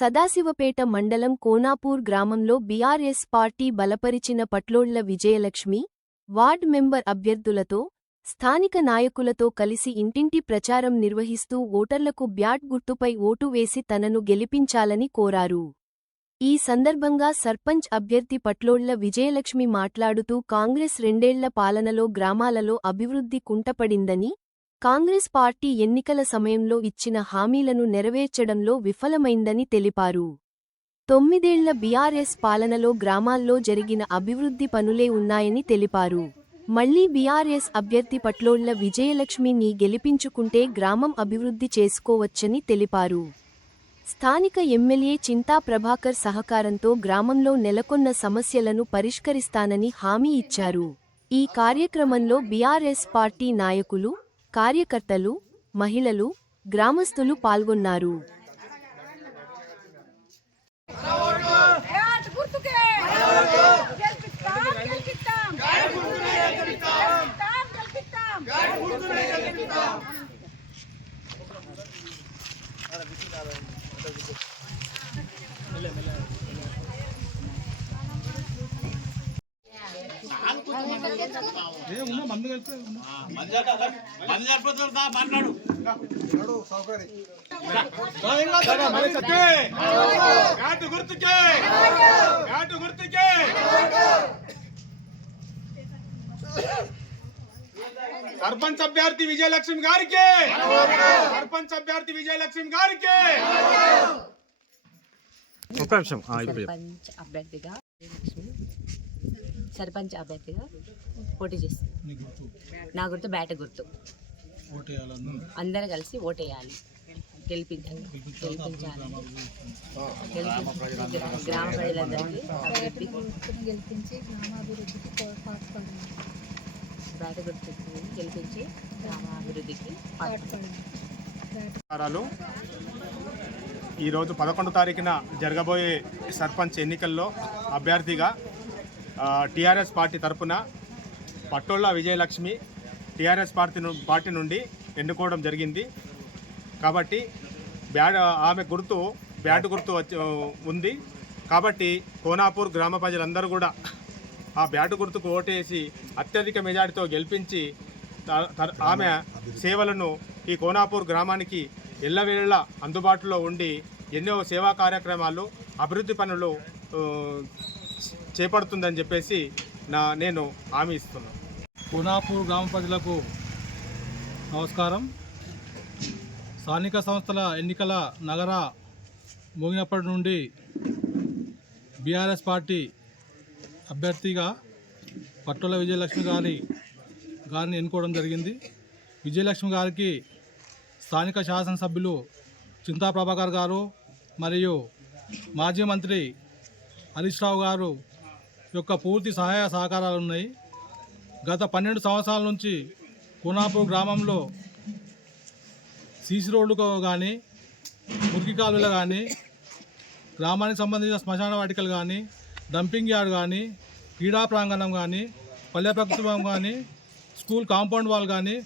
సదాశివపేట మండలం కోనాపూర్ గ్రామంలో BRS party బలపరిచిన పట్లోళ్ళ విజయలక్ష్మి వార్డ్ మెంబర్ అభ్యర్థులతో స్థానిక నాయకులతో కలిసి ఇంటింటి ప్రచారం నిర్వహిస్తూ ఓటర్లకు బ్యాట్ గుర్తుపై ఓటు వేసి తనను గెలిపించాలని కోరారు. ఈ సందర్భంగా సర్పంచ్ అభ్యర్థి పట్లోళ్ళ విజయలక్ష్మి మాట్లాడుతూ కాంగ్రెస్ రెండేళ్ళ పాలనలో గ్రామాలలో అభివృద్ధి కుంటపడిందని కాంగ్రెస్ పార్టీ ఎన్నికల సమయంలో ఇచ్చిన హామీలను నెరవేర్చడంలో విఫలమైందని తెలిపారు. తొమ్మిదేళ్ళ బీఆర్ఎస్ పాలనలో గ్రామాల్లో జరిగిన అభివృద్ధి పనులే ఉన్నాయని తెలిపారు. మళ్ళీ బీఆర్ఎస్ అభ్యర్థి పట్లోళ్ళ విజయలక్ష్మిని గెలిపించుకుంటే గ్రామం అభివృద్ధి చేసుకోవచ్చని తెలిపారు. స్థానిక ఎమ్మెల్యే చింతా ప్రభాకర్ సహకారంతో గ్రామంలో నెలకొన్న సమస్యలను పరిష్కరిస్తానని హామీ ఇచ్చారు. ఈ కార్యక్రమంలో బీఆర్ఎస్ పార్టీ నాయకులు కార్యకర్తలు మహిళలు గ్రామస్తులు పాల్గొన్నారు. మాట్లాడు ఘాటు గుర్తుకే ఘాటు గుర్తుకే సర్పంచ్ అభ్యర్థి విజయలక్ష్మి గారికి. సర్పంచ్ అభ్యర్థి విజయలక్ష్మి గారికి. సర్పంచ్ అభ్యర్థిగా సర్పంచ్ అభ్యర్థిగా పోటీ చేస్తుంది. నా గుర్తు బేట గుర్తు. అందరు కలిసి ఓటేయాలి. గెలిపించాలి. గెలిపించాలి. గెలిపించి గ్రామ ప్రజలందరికీ అభివృద్ధి గెలిపించి గ్రామాభివృద్ధికి పాటుపడండి బేట గుర్తు గెలిపించి గ్రామాభివృద్ధికి ఈరోజు పదకొండు తారీఖున జరగబోయే సర్పంచ్ ఎన్నికల్లో అభ్యర్థిగా టీఆర్ఎస్ పార్టీ తరపున Pattolla Vijayalakshmi TRS party party నుండి ఎన్నుకోవడం జరిగింది. కాబట్టి బ్యాడ్ ఆమె గుర్తు బ్యాట్ గుర్తు వచ్చి ఉంది. కాబట్టి కోనాపూర్ గ్రామ ప్రజలందరూ కూడా ఆ బ్యాట్ గుర్తుకు ఓటేసి అత్యధిక మెజారిటీతో గెలిపించి త- త- ఆమె సేవలను ఈ కోనాపూర్ గ్రామానికి ఎల్లవేళ్ళ అందుబాటులో ఉండి ఎన్నో సేవా కార్యక్రమాలు అభివృద్ధి పనులు చేపడుతుందని చెప్పేసి నా నేను హామీ ఇస్తున్నాను. కోనాపూర్ గ్రామ ప్రజలకు నమస్కారం. స్థానిక సంస్థల ఎన్నికల నగర మోగినప్పటి నుండి బీఆర్ఎస్ పార్టీ అభ్యర్థిగా పట్టుల విజయలక్ష్మి గారి గారిని ఎన్నుకోవడం జరిగింది. విజయలక్ష్మి గారికి స్థానిక శాసనసభ్యులు చింతా ప్రభాకర్ గారు మరియు మాజీ మంత్రి హరీష్ రావు గారు యొక్క పూర్తి సహాయ సహకారాలు ఉన్నాయి. గత పన్నెండు సంవత్సరాల నుంచి కోనాపూర్ గ్రామంలో సీసీ రోడ్లు కానీ మురికి కాలువలు కానీ గ్రామానికి సంబంధించిన శ్మశాన వాటికలు కానీ డంపింగ్ యార్డ్ కానీ క్రీడా ప్రాంగణం కానీ పల్లె ప్రకృతి కానీ స్కూల్ కాంపౌండ్ వాల్ కానీ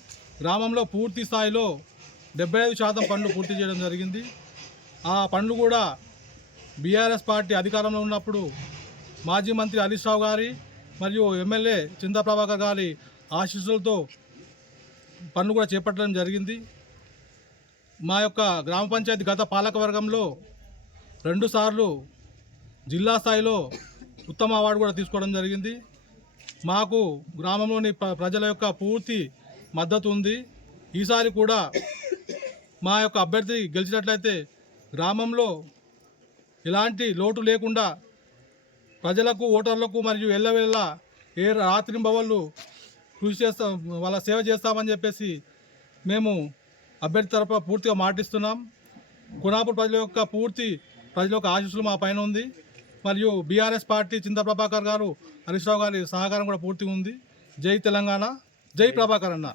గ్రామంలో పూర్తి స్థాయిలో డెబ్బై ఐదు శాతం పనులు పూర్తి చేయడం జరిగింది. ఆ పనులు కూడా బీఆర్ఎస్ పార్టీ అధికారంలో ఉన్నప్పుడు మాజీ మంత్రి హరీష్ రావు గారి మరియు ఎమ్మెల్యే చింతా ప్రభాకర్ గారి ఆశీస్సులతో పనులు కూడా చేపట్టడం జరిగింది. మా యొక్క గ్రామ పంచాయతీ గత పాలక వర్గంలో రెండుసార్లు జిల్లా స్థాయిలో ఉత్తమ అవార్డు కూడా తీసుకోవడం జరిగింది. మాకు గ్రామంలోని ప్రజల యొక్క పూర్తి మద్దతు ఉంది. ఈసారి కూడా మా యొక్క అభ్యర్థి గెలిచినట్లయితే గ్రామంలో ఎలాంటి లోటు లేకుండా ప్రజలకు ఓటర్లకు మరియు ఎల్లవెల్ల ఏ రాత్రింబవళ్ళు కృషి చేస్తాం వాళ్ళ సేవ చేస్తామని చెప్పేసి మేము అభ్యర్థి తరపు పూర్తిగా మాటిస్తున్నాం. కునాపూర్ ప్రజల యొక్క పూర్తి ప్రజల యొక్క ఆశీస్సులు మా పైన ఉంది. మరియు బీఆర్ఎస్ పార్టీ చింత ప్రభాకర్ గారు హరీష్ రావు గారి సహకారం కూడా పూర్తిగా ఉంది. జై తెలంగాణ జై ప్రభాకర్ అన్న.